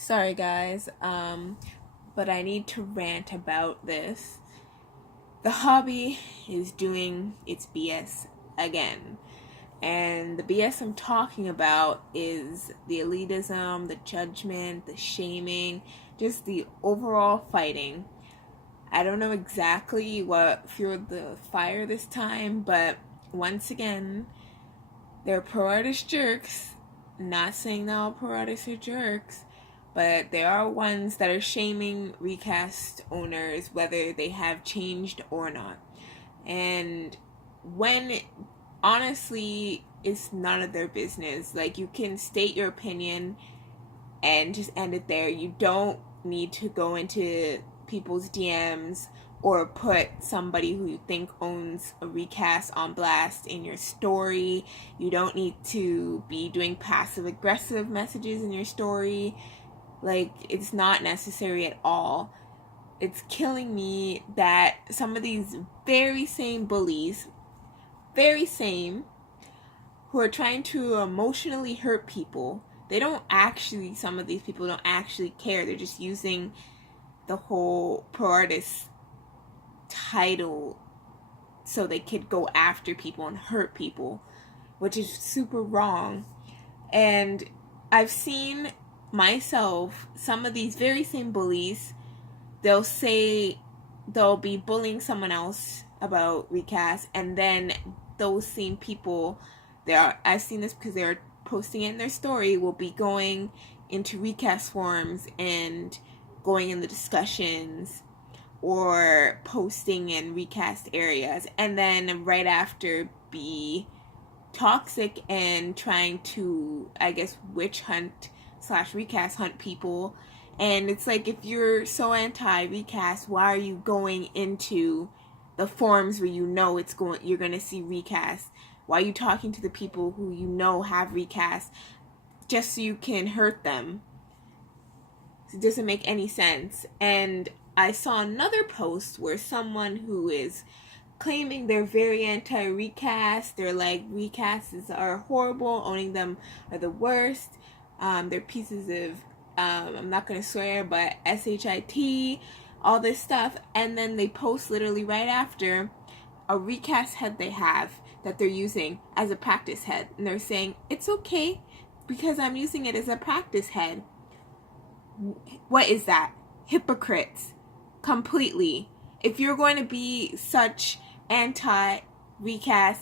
Sorry, guys, but I need to rant about this. The hobby is doing its BS again. And the BS I'm talking about is the elitism, the judgment, the shaming, just the overall fighting. I don't know exactly what fueled the fire this time, but once again, they're pro artist jerks. Not saying that all pro artists are jerks, but there are ones that are shaming recast owners whether they have changed or not. And when honestly it's none of their business. Like, you can state your opinion and just end it there. You don't need to go into people's DMs or put somebody who you think owns a recast on blast in your story. You don't need to be doing passive aggressive messages in your story. Like, it's not necessary at all. It's killing me that some of these very same bullies, very same, who are trying to emotionally hurt people, some of these people don't actually care. They're just using the whole pro artist title so they could go after people and hurt people, which is super wrong. And I've seen myself, some of these very same bullies, they'll be bullying someone else about recast, and then those same people, I've seen this because they're posting it in their story, will be going into recast forums and going in the discussions or posting in recast areas, and then right after be toxic and trying to, I guess, witch hunt / recast hunt people. And it's like, if you're so anti recast, why are you going into the forums where you know you're going to see recast? Why are you talking to the people who you know have recast just so you can hurt them? It doesn't make any sense. And I saw another post where someone who is claiming they're very anti-recast, they're like, recasts are horrible, owning them are the worst, they're pieces of, I'm not going to swear, but shit, all this stuff. And then they post literally right after a recast head they have that they're using as a practice head. And they're saying, it's okay because I'm using it as a practice head. What is that? Hypocrites. Completely. If you're going to be such anti-recast,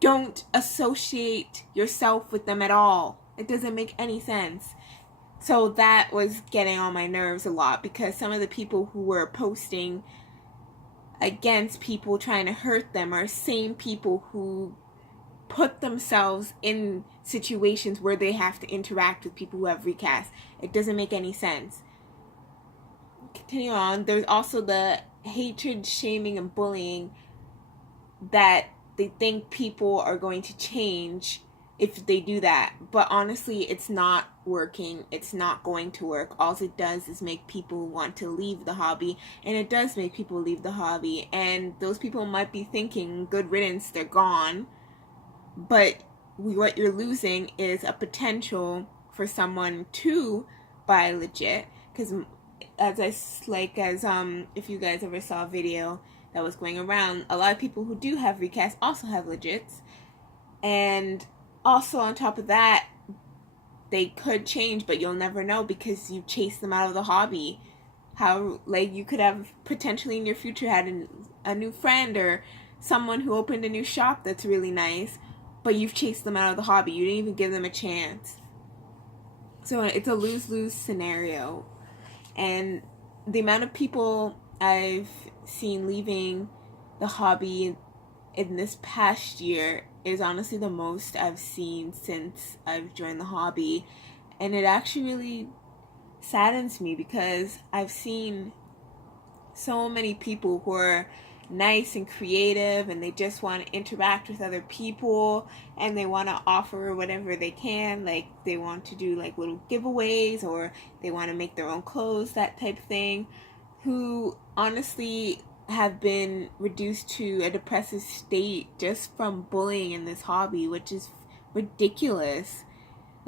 don't associate yourself with them at all. It doesn't make any sense. So that was getting on my nerves a lot, because some of the people who were posting against people trying to hurt them are same people who put themselves in situations where they have to interact with people who have recast. It doesn't make any sense. Continue on. There's also the hatred, shaming, and bullying that they think people are going to change if they do that. But honestly, it's not working. It's not going to work. All it does is make people want to leave the hobby, and it does make people leave the hobby. And those people might be thinking, good riddance, they're gone. But what you're losing is a potential for someone to buy legit. Because if you guys ever saw a video that was going around, a lot of people who do have recasts also have legits. And also on top of that, they could change, but you'll never know because you chased them out of the hobby. How, like, you could have potentially in your future had a new friend or someone who opened a new shop that's really nice, but you've chased them out of the hobby. You didn't even give them a chance. So it's a lose-lose scenario. And the amount of people I've seen leaving the hobby in this past year is honestly the most I've seen since I've joined the hobby. And it actually really saddens me, because I've seen so many people who are nice and creative, and they just want to interact with other people, and they want to offer whatever they can. Like, they want to do like little giveaways, or they want to make their own clothes, that type of thing, who honestly have been reduced to a depressive state just from bullying in this hobby, which is ridiculous.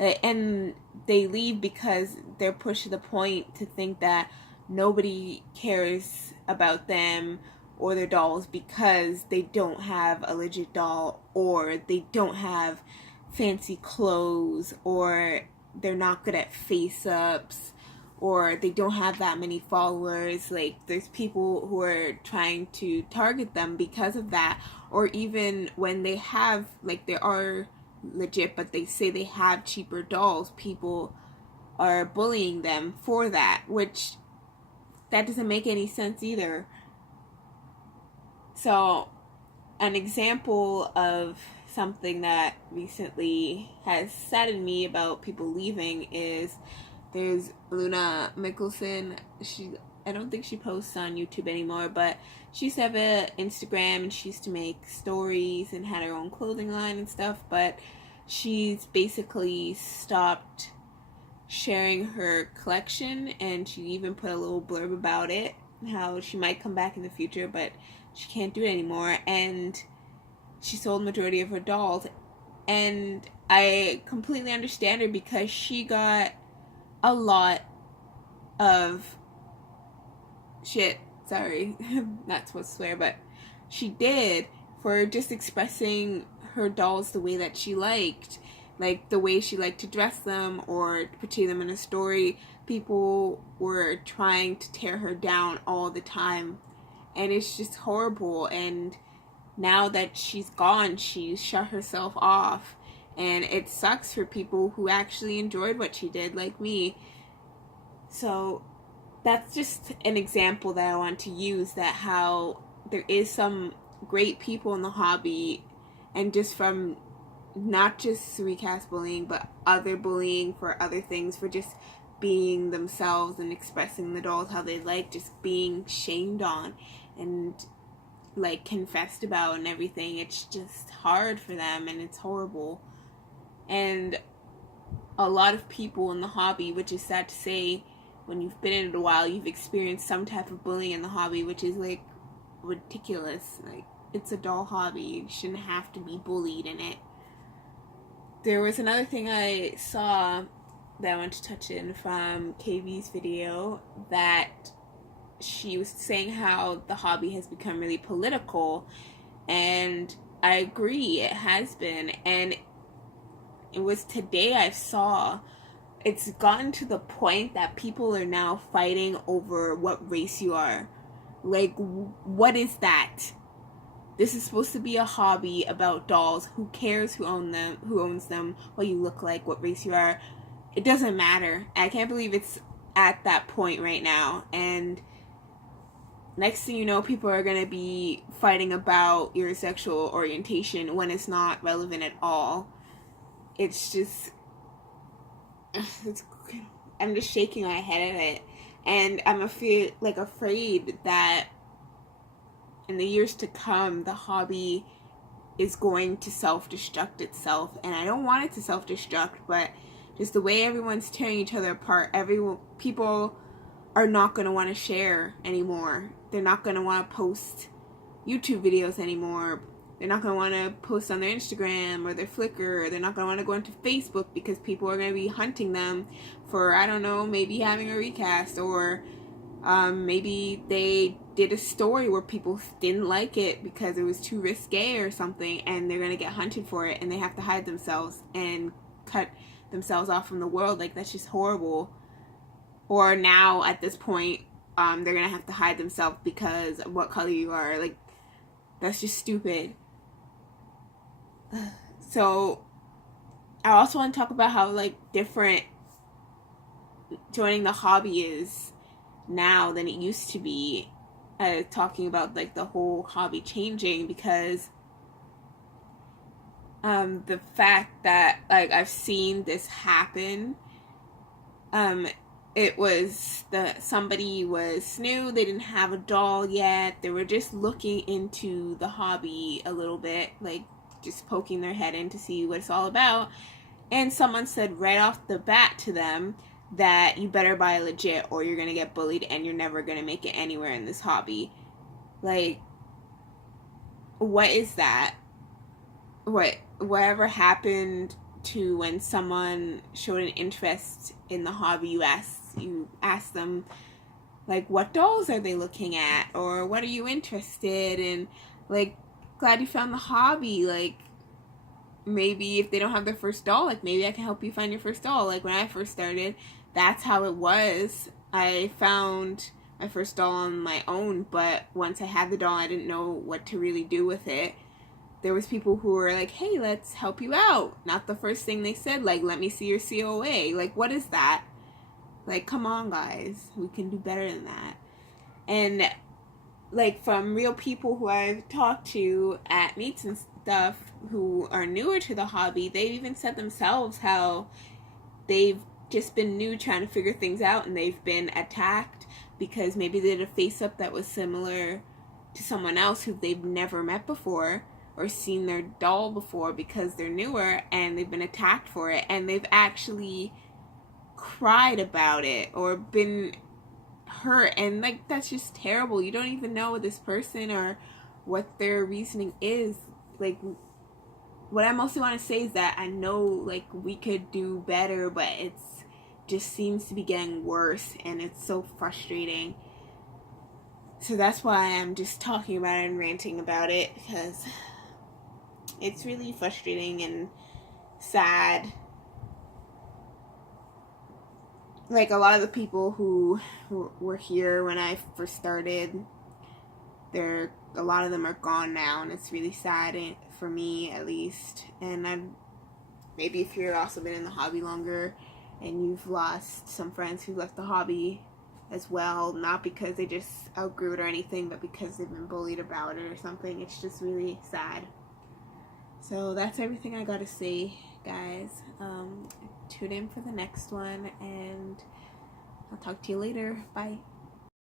And they leave because they're pushed to the point to think that nobody cares about them or their dolls because they don't have a legit doll, or they don't have fancy clothes, or they're not good at face ups, or they don't have that many followers. Like, there's people who are trying to target them because of that. Or even when they have, like, they are legit but they say they have cheaper dolls, people are bullying them for that, which that doesn't make any sense either. So, an example of something that recently has saddened me about people leaving is there's Luna Mickelson. I don't think she posts on YouTube anymore, but she used to have an Instagram and she used to make stories and had her own clothing line and stuff, but she's basically stopped sharing her collection, and she even put a little blurb about it, how she might come back in the future, but she can't do it anymore. And she sold majority of her dolls, and I completely understand her because she got a lot of shit, sorry, not supposed to swear, but she did, for just expressing her dolls the way that she liked, like the way she liked to dress them or portray them in a story. People were trying to tear her down all the time, and it's just horrible. And now that she's gone, she's shut herself off, and it sucks for people who actually enjoyed what she did, like me. So that's just an example that I want to use, that how there is some great people in the hobby, and just from not just recast bullying, but other bullying for other things, for just being themselves and expressing the dolls how they like, just being shamed on and like confessed about and everything. It's just hard for them, and it's horrible. And a lot of people in the hobby, which is sad to say, when you've been in it a while, you've experienced some type of bullying in the hobby, which is like ridiculous. Like, it's a doll hobby, you shouldn't have to be bullied in it. There was another thing I saw that I want to touch in from KV's video, that she was saying how the hobby has become really political, and I agree, it has been. And it was today I saw it's gotten to the point that people are now fighting over what race you are. Like, what is that? This is supposed to be a hobby about dolls. Who cares who owns them, what you look like, what race you are? It doesn't matter. I can't believe it's at that point right now. And next thing you know, people are going to be fighting about your sexual orientation when it's not relevant at all. It's just, I'm just shaking my head at it. And I'm afraid that in the years to come, the hobby is going to self-destruct itself. And I don't want it to self-destruct, but just the way everyone's tearing each other apart, people are not going to want to share anymore. They're not going to want to post YouTube videos anymore. They're not going to want to post on their Instagram or their Flickr. They're not going to want to go into Facebook because people are going to be hunting them for, I don't know, maybe having a recast, or maybe they did a story where people didn't like it because it was too risque or something, and they're going to get hunted for it, and they have to hide themselves and cut themselves off from the world. Like, that's just horrible. Or now, at this point, they're going to have to hide themselves because of what color you are. Like, that's just stupid. So, I also want to talk about how, like, different joining the hobby is now than it used to be. Talking about, like, the whole hobby changing, because the fact that, like, I've seen this happen, it was somebody was new, they didn't have a doll yet, they were just looking into the hobby a little bit, like, just poking their head in to see what it's all about, and someone said right off the bat to them that you better buy legit or you're gonna get bullied and you're never gonna make it anywhere in this hobby. Like, what is that? Whatever happened to when someone showed an interest in the hobby, you ask them, like, what dolls are they looking at, or what are you interested in, like, glad you found the hobby, like, maybe if they don't have their first doll, like, maybe I can help you find your first doll. Like, when I first started, that's how it was. I found my first doll on my own, but once I had the doll, I didn't know what to really do with it. There was people who were like, hey, let's help you out. Not the first thing they said, like, let me see your COA. Like, what is that? Like, come on, guys. We can do better than that. And, like, from real people who I've talked to at meets and stuff who are newer to the hobby, they even said themselves how they've just been new trying to figure things out, and they've been attacked because maybe they did a face-up that was similar to someone else who they've never met before or seen their doll before because they're newer, and they've been attacked for it, and they've actually cried about it or been hurt, and like, that's just terrible. You don't even know this person or what their reasoning is. Like, what I mostly want to say is that I know, like, we could do better, but it's just seems to be getting worse, and it's so frustrating. So that's why I'm just talking about it and ranting about it, because it's really frustrating and sad. Like, a lot of the people who were here when I first started, a lot of them are gone now, and it's really sad for me, at least. And maybe if you've also been in the hobby longer and you've lost some friends who left the hobby as well, not because they just outgrew it or anything, but because they've been bullied about it or something. It's just really sad. So that's everything I gotta say, guys. Tune in for the next one, and I'll talk to you later. Bye.